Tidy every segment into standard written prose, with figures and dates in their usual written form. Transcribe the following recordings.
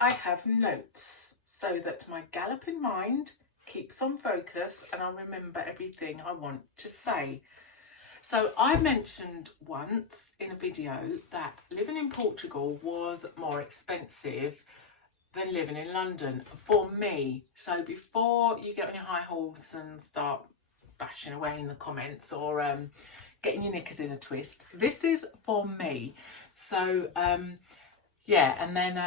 I have notes so that my galloping mind keeps on focus and I remember everything I want to say. So I mentioned once in a video that living in Portugal was more expensive than living in London for me. So before you get on your high horse and start bashing away in the comments or getting your knickers in a twist, this is for me. So yeah, and then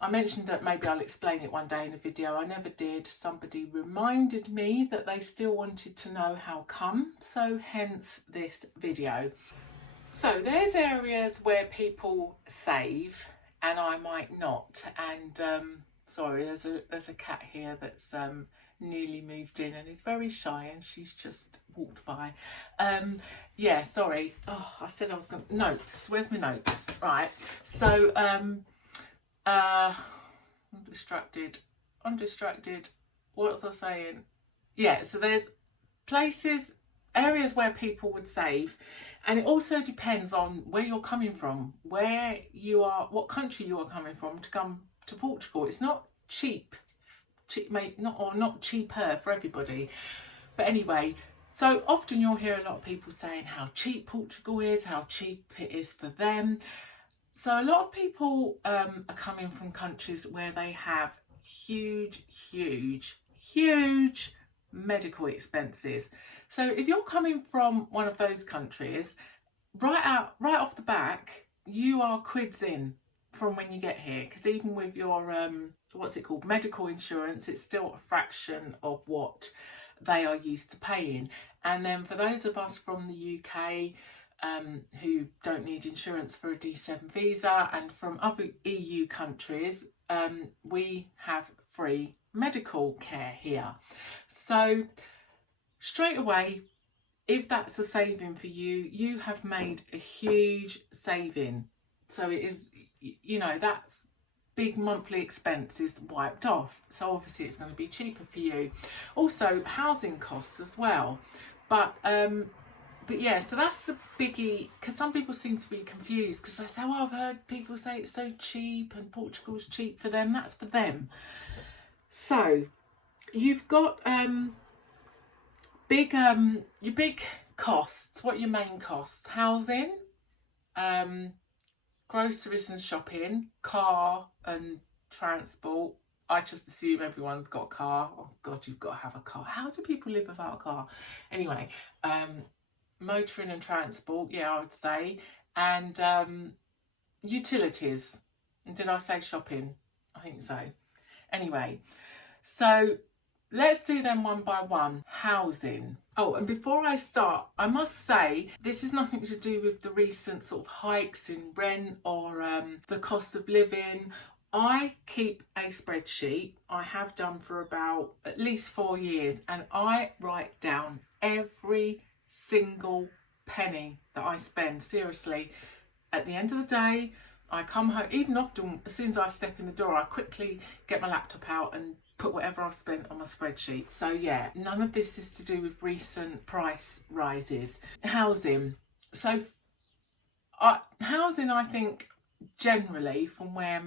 I mentioned that maybe I'll explain it one day in a video. I never did. Somebody reminded me that they still wanted to know how come, so hence this video. So there's areas where people save and I might not. And sorry, there's a cat here that's newly moved in and is very shy and she's just walked by. Yeah, sorry. Oh, I said I was going to... Notes. Where's my notes? Right. So, I'm distracted. What was I saying? Yeah, so there's areas where people would save, and it also depends on where you're coming from, where you are, what country you are coming from to come to Portugal. It's not cheap, not cheaper for everybody. But anyway, so often you'll hear a lot of people saying how cheap Portugal is, how cheap it is for them. So a lot of people are coming from countries where they have huge medical expenses. So if you're coming from one of those countries, right off the back, you are quids in from when you get here, because even with your medical insurance, it's still a fraction of what they are used to paying. And then for those of us from the UK who don't need insurance for a D7 visa, and from other EU countries, we have free medical care here. So straight away, if that's a saving for you, you have made a huge saving. So it is, you know, that's big monthly expense is wiped off. So obviously it's going to be cheaper for you. Also housing costs as well. But yeah, so that's a biggie, because some people seem to be confused because they say, well, I've heard people say it's so cheap and Portugal's cheap for them. That's for them. So you've got your big costs. What are your main costs? Housing, groceries and shopping, car and transport. I just assume everyone's got a car. Oh God, you've got to have a car. How do people live without a car? Anyway, motoring and transport, yeah, I would say. And utilities. And did I say shopping? I think so. Anyway, so let's do them one by one. Housing. Oh, and before I start, I must say this is nothing to do with the recent sort of hikes in rent or the cost of living. I keep a spreadsheet. I have done for about at least 4 years, and I write down every single penny that I spend. Seriously, at the end of the day, I come home, even often as soon as I step in the door, I quickly get my laptop out and put whatever I've spent on my spreadsheet. So yeah, none of this is to do with recent price rises. Housing. So housing, I think, generally from where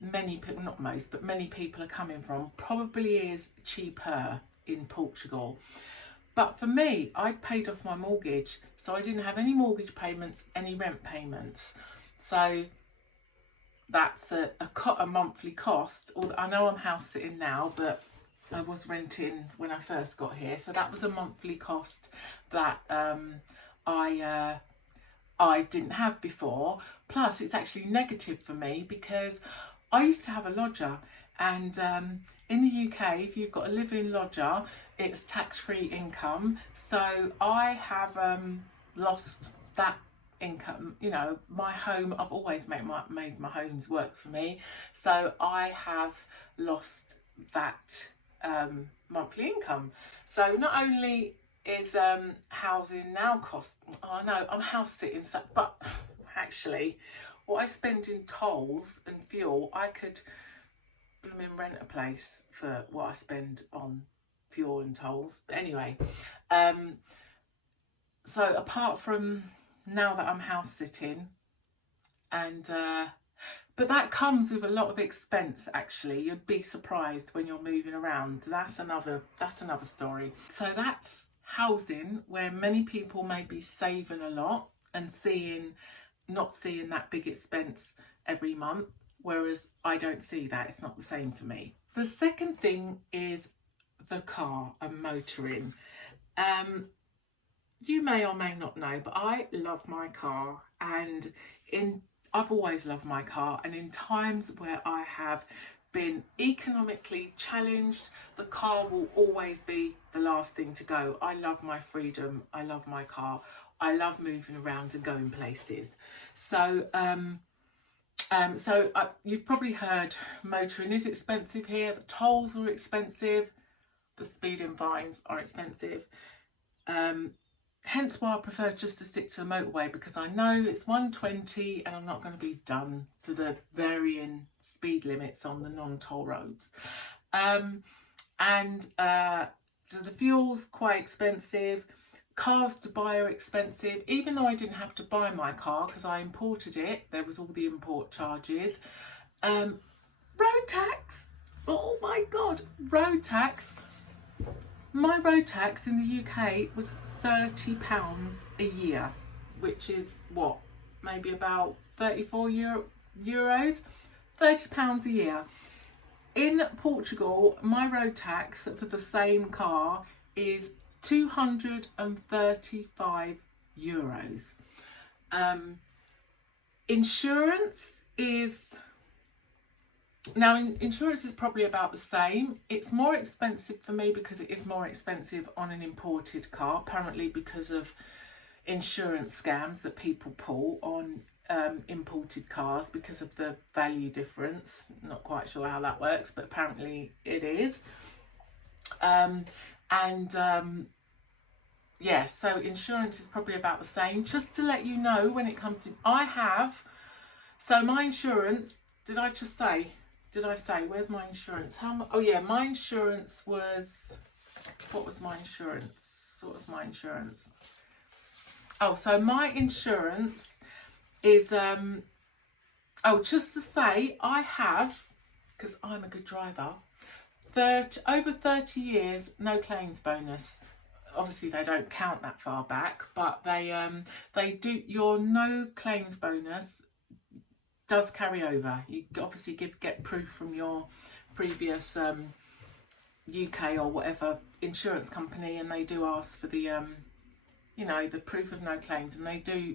many people are coming from, probably is cheaper in Portugal. But for me, I'd paid off my mortgage, so I didn't have any mortgage payments, any rent payments. So that's a monthly cost. I know I'm house sitting now, but I was renting when I first got here. So that was a monthly cost that I didn't have before. Plus, it's actually negative for me because I used to have a lodger, and in the UK, if you've got a live-in lodger, it's tax-free income. So I have lost that income. You know, my home, I've always made my homes work for me. So I have lost that monthly income. So not only is housing now cost, I know I'm house sitting, but actually what I spend in tolls and fuel, I could rent a place for what I spend on fuel and tolls. But anyway, so apart from now that I'm house sitting, and But that comes with a lot of expense, actually. You'd be surprised when you're moving around. That's another story. So that's housing, where many people may be saving a lot and not seeing that big expense every month, whereas I don't see that. It's not the same for me. The second thing is the car and motoring. You may or may not know, but I love my car, and I've always loved my car, and in times where I have been economically challenged, the car will always be the last thing to go. I love my freedom. I love my car. I love moving around and going places. So, you've probably heard motoring is expensive here. The tolls are expensive. The speeding fines are expensive. Hence why I prefer just to stick to a motorway, because I know it's 120 and I'm not going to be done to the varying speed limits on the non-toll roads. So the fuel's quite expensive. Cars to buy are expensive, even though I didn't have to buy my car because I imported it. There was all the import charges. Road tax. Oh my God, road tax. My road tax in the UK was £30 a year, which is what, maybe about 34 euros, £30 a year. In Portugal, my road tax for the same car is €235. Insurance is probably about the same. It's more expensive for me because it is more expensive on an imported car, apparently because of insurance scams that people pull on imported cars because of the value difference. Not quite sure how that works, but apparently it is. Yeah, so insurance is probably about the same. Just to let you know, when it comes to, my insurance, did I say, where's my insurance? Oh yeah, my insurance was, what was my insurance? Oh, so my insurance is, just to say, I have, because I'm a good driver, over 30 years, no claims bonus. Obviously they don't count that far back, but they do. Your no claims bonus does carry over. You obviously get proof from your previous UK or whatever insurance company, and they do ask for the the proof of no claims, and they do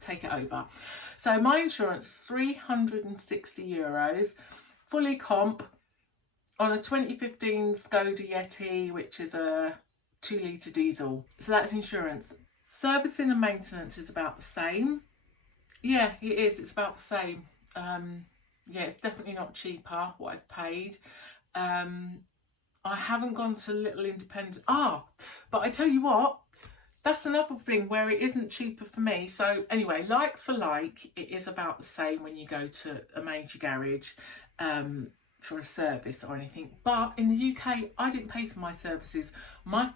take it over. So my insurance, €360, fully comp, on a 2015 Skoda Yeti, which is a 2-litre diesel. So that's insurance. Servicing and maintenance is about the same. Yeah, it is. It's about the same. It's definitely not cheaper what I've paid. I haven't gone to little independent. But I tell you what, that's another thing where it isn't cheaper for me. So anyway, like for like, it is about the same when you go to a major garage for a service or anything. But in the UK, I didn't pay for my services. My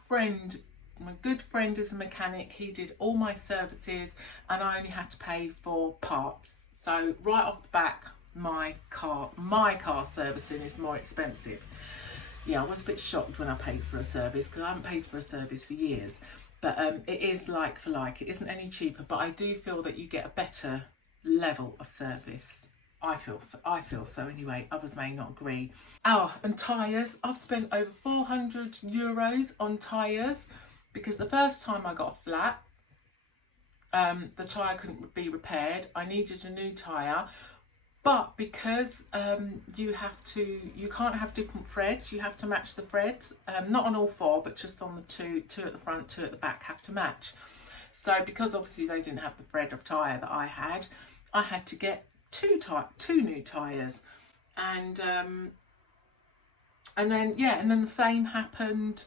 good friend is a mechanic. He did all my services, and I only had to pay for parts. So right off the back, my car servicing is more expensive. Yeah, I was a bit shocked when I paid for a service, because I haven't paid for a service for years. But it is like for like. It isn't any cheaper, but I do feel that you get a better level of service. I feel so anyway. Others may not agree. And tyres. I've spent over €400 on tyres, because the first time I got a flat, the tyre couldn't be repaired. I needed a new tyre, but because you can't have different threads, you have to match the threads. Not on all four, but just on the two at the front, two at the back have to match. So because obviously they didn't have the thread of tyre that I had to get two new tyres, and then the same happened.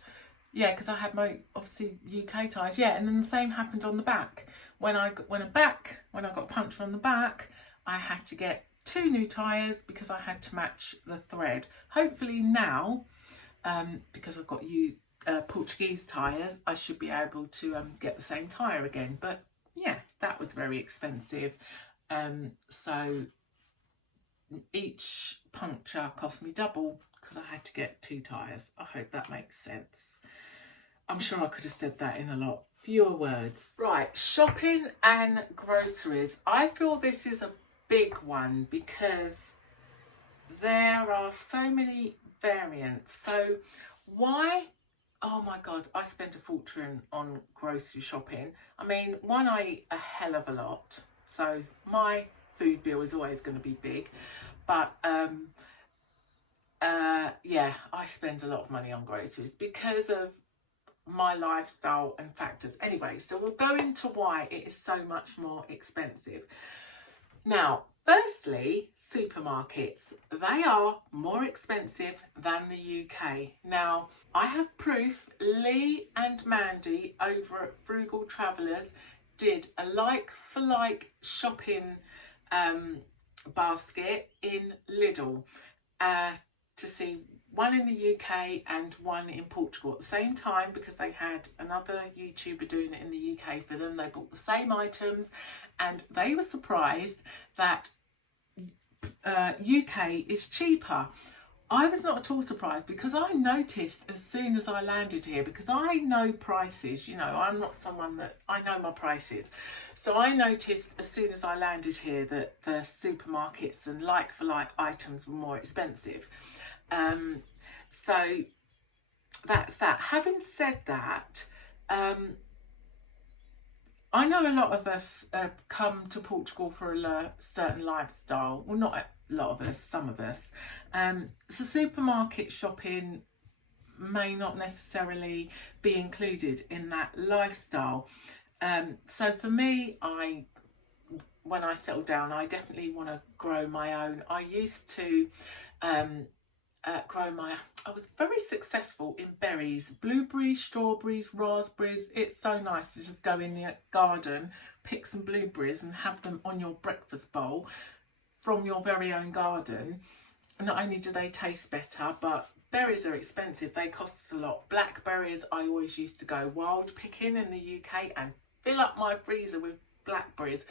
Yeah, because I had my obviously UK tyres. Yeah, and then the same happened on the back. When I got a puncture on the back, I had to get two new tyres because I had to match the thread. Hopefully now, because I've got Portuguese tyres, I should be able to get the same tyre again. But yeah, that was very expensive. So each puncture cost me double because I had to get 2 tyres. I hope that makes sense. I'm sure I could have said that in a lot fewer words. Right, shopping and groceries. I feel this is a big one because there are so many variants. So why? Oh my God, I spend a fortune on grocery shopping. I mean, one, I eat a hell of a lot. So my food bill is always going to be big. But yeah, I spend a lot of money on groceries because of my lifestyle and factors. Anyway, so we'll go into why it is so much more expensive. Now, firstly, supermarkets. They are more expensive than the UK. Now, I have proof. Lee and Mandy over at Frugal Travellers did a like-for-like shopping basket in Lidl to see one in the UK and one in Portugal at the same time, because they had another YouTuber doing it in the UK for them. They bought the same items and they were surprised that UK is cheaper. I was not at all surprised because I noticed as soon as I landed here, because I know prices, you know, I'm not someone that, I know my prices. So I noticed as soon as I landed here that the supermarkets and like-for-like items were more expensive. So that's that. Having said that, I know a lot of us come to Portugal for a certain lifestyle. Well, not a lot of us, some of us. So supermarket shopping may not necessarily be included in that lifestyle. So for me, when I settle down, I definitely want to grow my own. I used to I was very successful in berries, blueberries, strawberries, raspberries. It's so nice to just go in the garden, pick some blueberries and have them on your breakfast bowl from your very own garden. Not only do they taste better, but berries are expensive. They cost a lot. Blackberries, I always used to go wild picking in the UK and fill up my freezer with blackberries.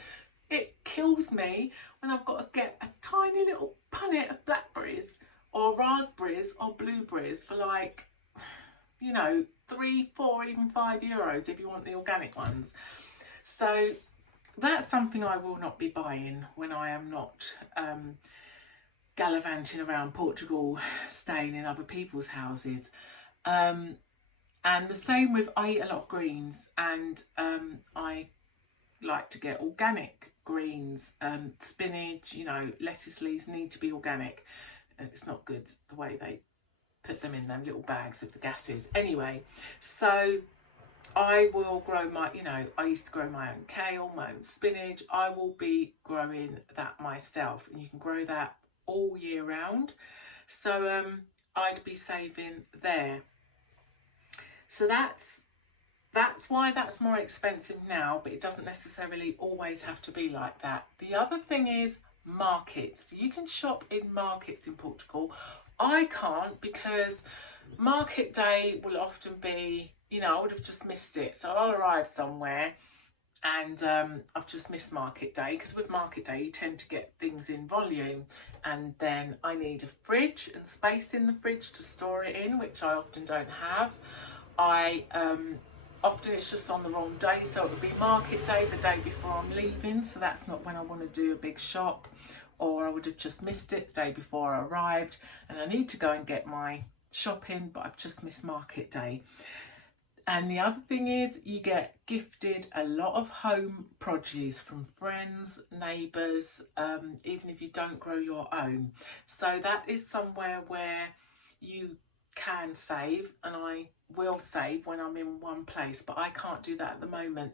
It kills me when I've got to get a tiny little punnet of blackberries or raspberries or blueberries for like, you know, 3, 4, even €5 if you want the organic ones. So that's something I will not be buying when I am not gallivanting around Portugal, staying in other people's houses. And the same with, I eat a lot of greens, and I like to get organic greens. Spinach, you know, lettuce leaves need to be organic. It's not good the way they put them in them little bags of the gases. Anyway, so I will grow my, you know, I used to grow my own kale, my own spinach. I will be growing that myself, and you can grow that all year round. So I'd be saving there. So that's why that's more expensive now, but it doesn't necessarily always have to be like that. The other thing is markets. You can shop in markets in Portugal. I can't, because market day will often be, you know, I would have just missed it. So I'll arrive somewhere and I've just missed market day, because with market day you tend to get things in volume, and then I need a fridge and space in the fridge to store it in, which I often don't have. Often it's just on the wrong day, so it would be market day the day before I'm leaving, so that's not when I want to do a big shop, or I would have just missed it the day before I arrived and I need to go and get my shopping, but I've just missed market day. And the other thing is, you get gifted a lot of home produce from friends, neighbours, even if you don't grow your own. So that is somewhere where you can save, and I will save when I'm in one place, but I can't do that at the moment.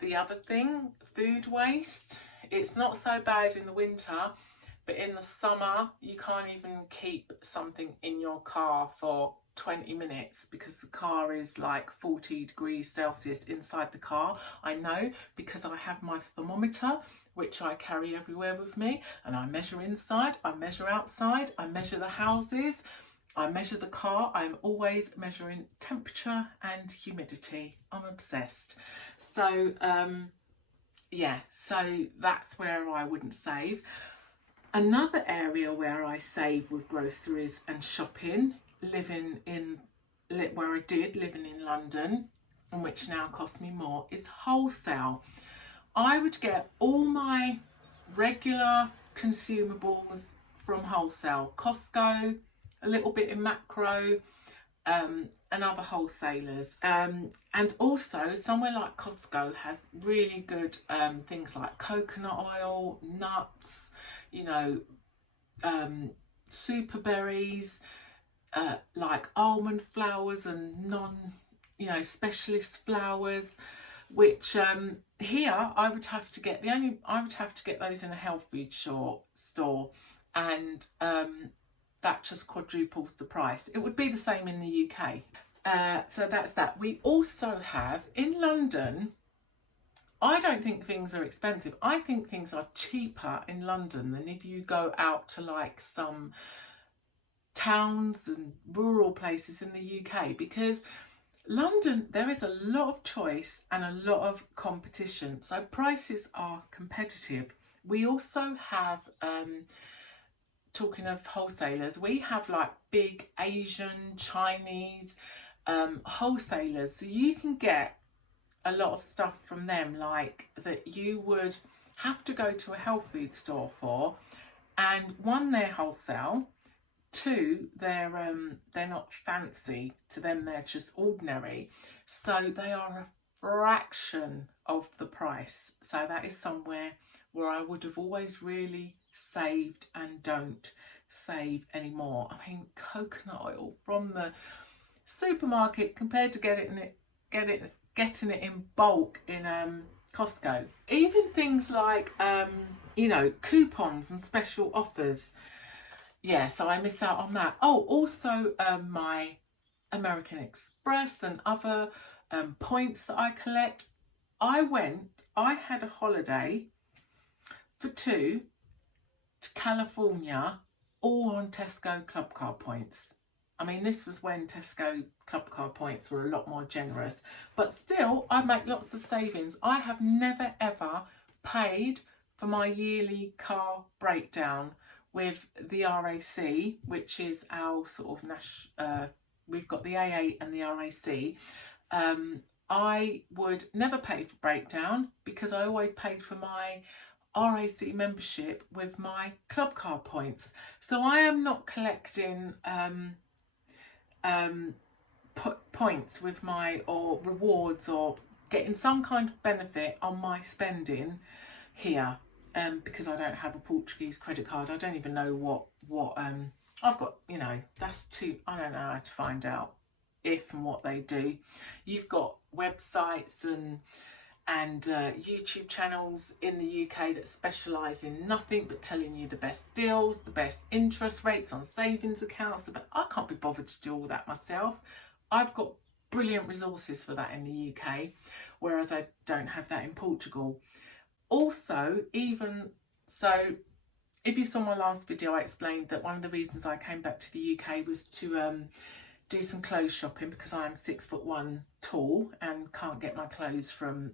The other thing, food waste, it's not so bad in the winter, but in the summer you can't even keep something in your car for 20 minutes because the car is like 40 degrees Celsius inside the car. I know, because I have my thermometer, which I carry everywhere with me, and I measure inside, I measure outside, I measure the houses, I measure the car. I'm always measuring temperature and humidity. I'm obsessed. So yeah, so that's where I wouldn't save. Another area where I save with groceries and shopping, living in where I did living in London, and which now costs me more, is wholesale. I would get all my regular consumables from wholesale, Costco, a little bit in Macro, and other wholesalers. And also somewhere like Costco has really good things like coconut oil, nuts, you know, super berries, like almond flowers and specialist flowers, which here I would have to get those in a health food store, and that just quadruples the price. It would be the same in the UK. So that's that. We also have in London, I don't think things are expensive. I think things are cheaper in London than if you go out to like some towns and rural places in the UK, because London, there is a lot of choice and a lot of competition, so prices are competitive. We also have, talking of wholesalers, we have like big Asian, Chinese wholesalers, so you can get a lot of stuff from them like that you would have to go to a health food store for, and one, they're wholesale, two, they're not fancy. To them, they're just ordinary, so they are a fraction of the price. So that is somewhere where I would have always really saved and don't save anymore. I mean, coconut oil from the supermarket compared to getting it in bulk in Costco. Even things like coupons and special offers. Yeah, so I miss out on that. Oh, also my American Express and other points that I collect. I had a holiday for two to California, all on Tesco Club Card points. I mean, this was when Tesco Club Card points were a lot more generous, but still I make lots of savings. I have never ever paid for my yearly car breakdown with the RAC, which is our sort of we've got the AA and the RAC. I would never pay for breakdown because I always paid for my RAC membership with my club card points. So I am not collecting points with or rewards or getting some kind of benefit on my spending here. Because I don't have a Portuguese credit card. I don't even know what I've got, that's too, I don't know how to find out if and what they do. You've got websites and YouTube channels in the UK that specialise in nothing but telling you the best deals, the best interest rates on savings accounts. I can't be bothered to do all that myself. I've got brilliant resources for that in the UK, whereas I don't have that in Portugal. Also, even so, if you saw my last video, I explained that one of the reasons I came back to the UK was to do some clothes shopping, because I am 6'1" tall and can't get my clothes from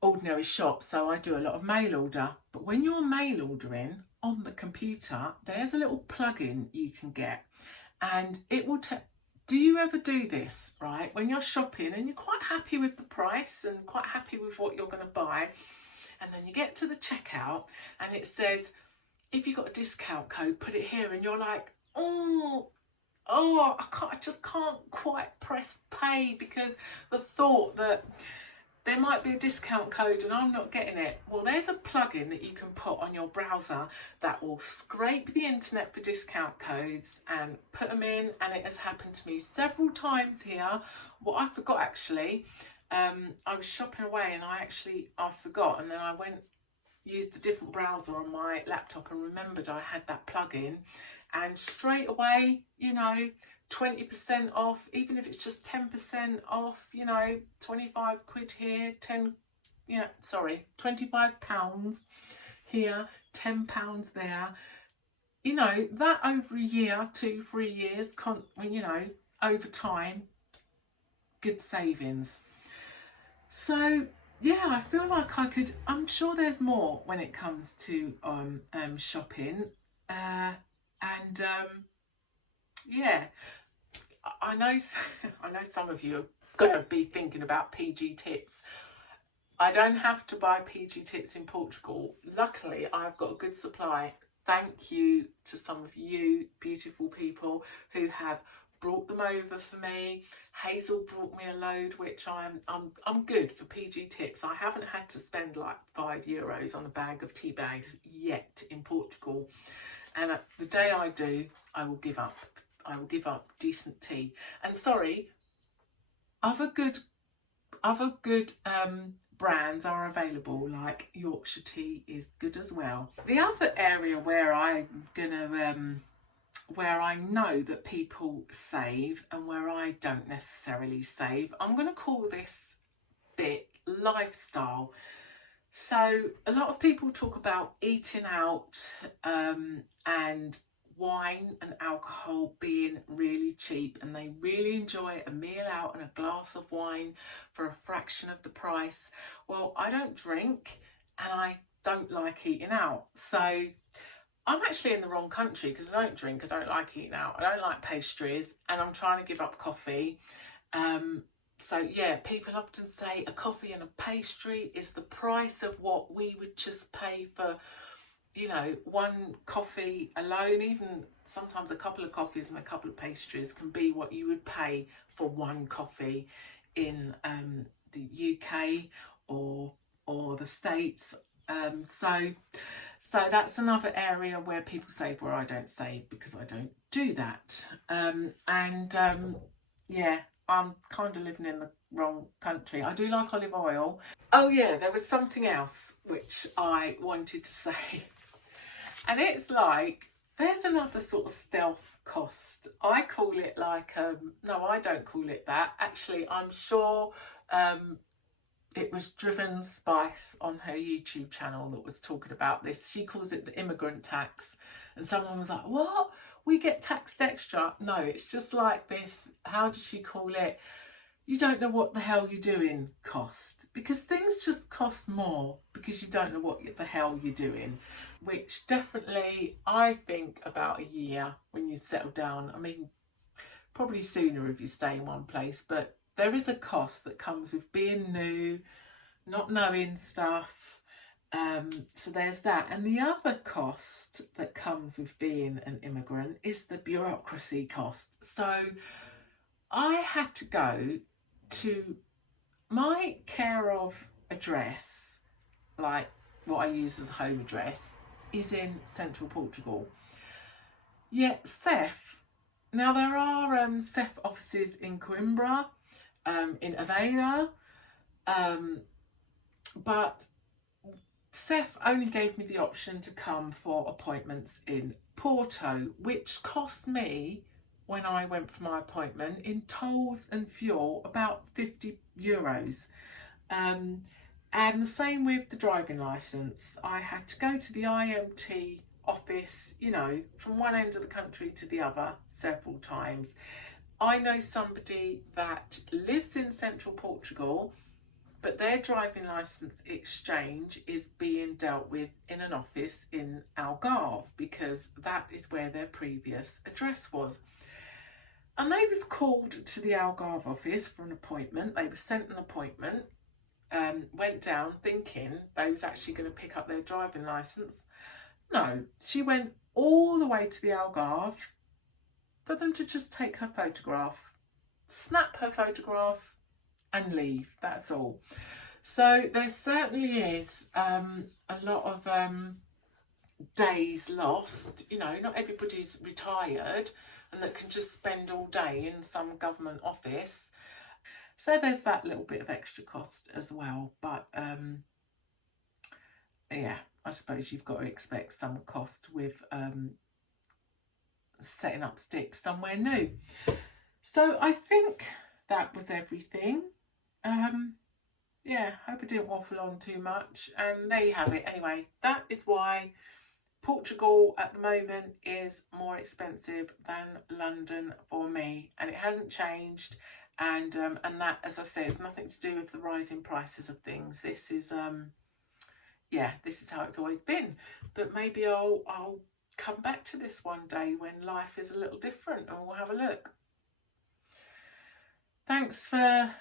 ordinary shops, so I do a lot of mail order. But when you're mail ordering on the computer, there's a little plugin you can get, and it will do you ever do this, right? When you're shopping and you're quite happy with the price and quite happy with what you're going to buy, and then you get to the checkout and it says, if you've got a discount code, put it here, and you're like, I just can't quite press pay because the thought that there might be a discount code and I'm not getting it. Well, there's a plugin that you can put on your browser that will scrape the internet for discount codes and put them in, and it has happened to me several times here. What I forgot actually, I was shopping away and I forgot, and then I used a different browser on my laptop and remembered I had that plugin, and straight away, 20% off, even if it's just 10% off, 25 quid here, 25 pounds here, 10 pounds there, that over a year, 2-3 years, over time, good savings. So yeah, I feel like I could. I'm sure there's more when it comes to shopping, and yeah, I know. I know some of you are going to be thinking about PG tips. I don't have to buy PG tips in Portugal. Luckily, I've got a good supply. Thank you to some of you beautiful people who have brought them over for me. Hazel brought me a load, which I'm good for PG tips. I haven't had to spend like €5 on a bag of tea bags yet in Portugal, and the day I do, I will give up. I will give up decent tea. And sorry, other good brands are available, like Yorkshire tea is good as well. The other area where I'm gonna where I know that people save and where I don't necessarily save, I'm gonna call this bit lifestyle. So a lot of people talk about eating out and wine and alcohol being really cheap, and they really enjoy a meal out and a glass of wine for a fraction of the price. Well, I don't drink and I don't like eating out. So I'm actually in the wrong country because I don't drink, I don't like eating out, I don't like pastries, and I'm trying to give up coffee. So yeah, people often say a coffee and a pastry is the price of what we would just pay for, you know, one coffee alone. Even sometimes a couple of coffees and a couple of pastries can be what you would pay for one coffee in the UK or the States. So that's another area where people save, where I don't save because I don't do that. Yeah, I'm kind of living in the wrong country. I do like olive oil. Oh yeah, there was something else which I wanted to say. And it's like, there's another sort of stealth cost. I call it like, no, I don't call it that. Actually, I'm sure it was Driven Spice on her YouTube channel that was talking about this. She calls it the immigrant tax. And someone was like, what? We get taxed extra? No, it's just like this. How did she call it? You don't know what the hell you're doing cost. Because things just cost more because you don't know what the hell you're doing. Which definitely, I think about a year when you settle down. I mean, probably sooner if you stay in one place, but there is a cost that comes with being new, not knowing stuff. So there's that. And the other cost that comes with being an immigrant is the bureaucracy cost. So I had to go to my care of address, like what I use as a home address, is in central Portugal. Yet Seth, now there are Seth offices in Coimbra, in Aveiro, but Seth only gave me the option to come for appointments in Porto, which cost me, when I went for my appointment, in tolls and fuel, about €50. And the same with the driving licence. I had to go to the IMT office, you know, from one end of the country to the other several times. I know somebody that lives in central Portugal, but their driving licence exchange is being dealt with in an office in Algarve because that is where their previous address was. And they was called to the Algarve office for an appointment. They were sent an appointment, went down thinking they was actually going to pick up their driving licence. No, she went all the way to the Algarve for them to just take her photograph, snap her photograph and leave, that's all. So there certainly is a lot of days lost. You know, not everybody's retired and that can just spend all day in some government office. So there's that little bit of extra cost as well. But yeah, I suppose you've got to expect some cost with setting up sticks somewhere new. So I think that was everything. Yeah, hope I didn't waffle on too much. And there you have it. Anyway, that is why Portugal at the moment is more expensive than London for me. And it hasn't changed. and that, as I say, has nothing to do with the rising prices of things. This is yeah, this is how it's always been. But maybe I'll come back to this one day when life is a little different, and we'll have a look. Thanks for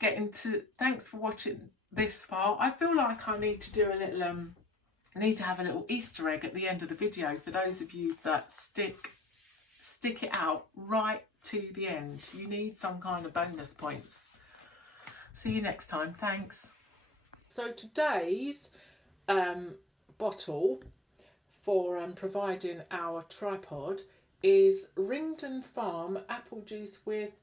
thanks for watching this far. I feel like I need to do a little need to have a little Easter egg at the end of the video for those of you that stick it out right to the end. You need some kind of bonus points. See you next time. Thanks. So today's bottle for providing our tripod is Ringdon Farm apple juice with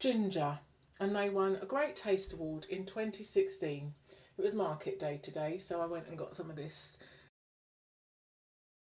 ginger, and they won a Great Taste Award in 2016. It was market day today, so I went and got some of this